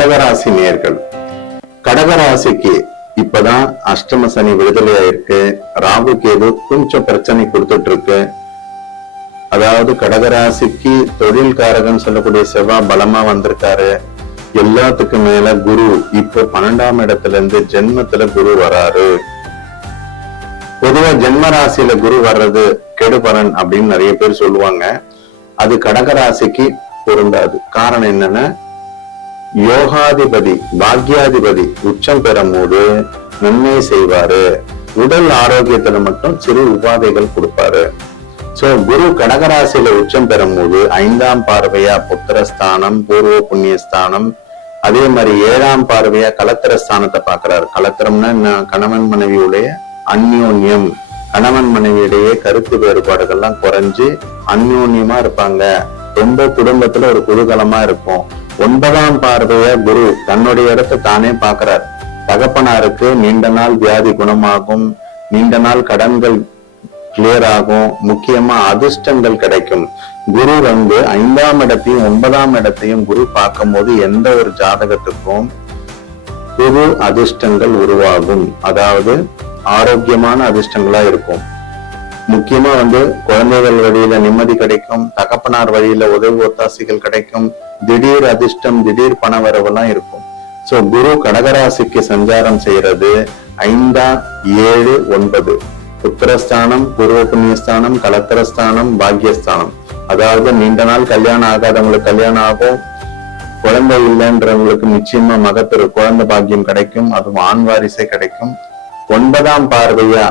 கடகராசி நேர்கள். கடகராசிக்கு இப்பதான் அஷ்டம சனி விடுதலை ஆயிருக்கு. ராகு கேது கொஞ்சம் பிரச்சனை கொடுத்துட்டு இருக்கு. அதாவது கடகராசிக்கு தொழில் காரகன் சொல்லக்கூடிய செவ்வாய் பலமா வந்திருக்காரு. எல்லாத்துக்கும் மேல குரு இப்போ 12ஆம் இடத்துல இருந்து ஜென்மத்துல குரு வராரு. பொதுவா ஜென்ம ராசியில குரு வர்றது கெடுபலன் அப்படின்னு நிறைய பேர் சொல்லுவாங்க. அது கடகராசிக்கு பொருந்தாது. காரணம் என்னன்னா, யோகாதிபதி பாக்யாதிபதி உச்சம் பெறும் போது நன்மை செய்வாரு. உடல் ஆரோக்கியத்துல மட்டும் சிறு உபாதைகள் கொடுப்பாரு. சோ குரு கடகராசியில உச்சம் பெறும் போது 5ஆம் பார்வையா புத்திரஸ்தானம், பூர்வ புண்ணியஸ்தானம், அதே மாதிரி 7ஆம் பார்வையா கலத்திரஸ்தானத்தை பாக்குறாரு. கலத்திரம்னா கணவன் மனைவியுடைய அந்யோன்யம், கணவன் மனைவியுடைய கருத்து வேறுபாடுகள்லாம் குறைஞ்சு அந்யோன்யமா இருப்பாங்க. ரொம்ப குடும்பத்துல ஒரு குதூகலமா இருக்கும். 9ஆம் பார்வையா குரு தன்னுடைய இடத்தை தானே பாக்குறார். தகப்பனாருக்கு நீண்ட நாள் வியாதி குணமாகும், நீண்ட நாள் கடன்கள் கிளியர் ஆகும், முக்கியமா அதிர்ஷ்டங்கள் கிடைக்கும். குரு 5ஆம் இடத்தையும் 9ஆம் இடத்தையும் குரு பார்க்கும் போது எந்த ஒரு ஜாதகத்துக்கும் புது அதிர்ஷ்டங்கள் உருவாகும். அதாவது ஆரோக்கியமான அதிர்ஷ்டங்களா இருக்கும். முக்கியமா குழந்தைகள் வழியில நிம்மதி கிடைக்கும், தகப்பனார் வழியில உதவி ஒத்தாசைகள் கிடைக்கும், திடீர் அதிர்ஷ்டம், திடீர் பணவரவெல்லாம் இருக்கும். சோ குரு கடகராசிக்கு சஞ்சாரம் செய்யறது 5, 7, 9 புத்திரஸ்தானம், பூர்வ புண்ணியஸ்தானம், கலத்திரஸ்தானம், பாக்யஸ்தானம். அதாவது நீண்ட நாள் கல்யாணம் ஆகாதவங்களுக்கு கல்யாணம் ஆகும், குழந்தை இல்லைன்றவங்களுக்கு நிச்சயமா மகப்பேறு குழந்தை பாக்கியம் கிடைக்கும், அதுவும் ஆண் வாரிசே கிடைக்கும். 9ஆம் பார்வையா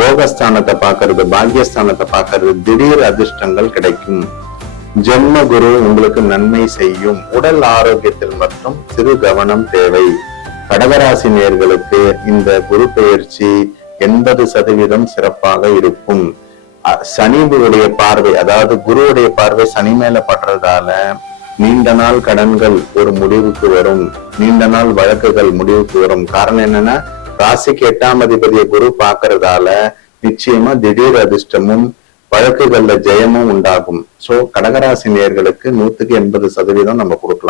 யோகஸ்தானத்தை பாக்குறது, பாக்யஸ்தானத்தை பாக்குறது, திடீர் அதிர்ஷ்டங்கள் கிடைக்கும். ஜென்ம குரு உங்களுக்கு நன்மை செய்யும். உடல் ஆரோக்கியத்தில் மட்டும் சிறு கவனம் தேவை. கடகராசி நேயர்களுக்கு இந்த குரு பெயர்ச்சி 80% சிறப்பாக இருக்கும். சனியுடைய பார்வை, அதாவது குருவுடைய பார்வை சனி மேல படுறதால நீண்ட நாள் கடன்கள் ஒரு முடிவுக்கு வரும், நீண்ட நாள் வழக்குகள் முடிவுக்கு வரும். காரணம் என்னன்னா, ராசிக்கு 8ஆம் அதிபதியை குரு பாக்குறதால நிச்சயமா திடீர் அதிர்ஷ்டமும் வழக்குகள்ல ஜெயமும் உண்டாகும். சோ கடகராசி நேயர்களுக்கு 100% நம்ம கொடுக்கலாம்.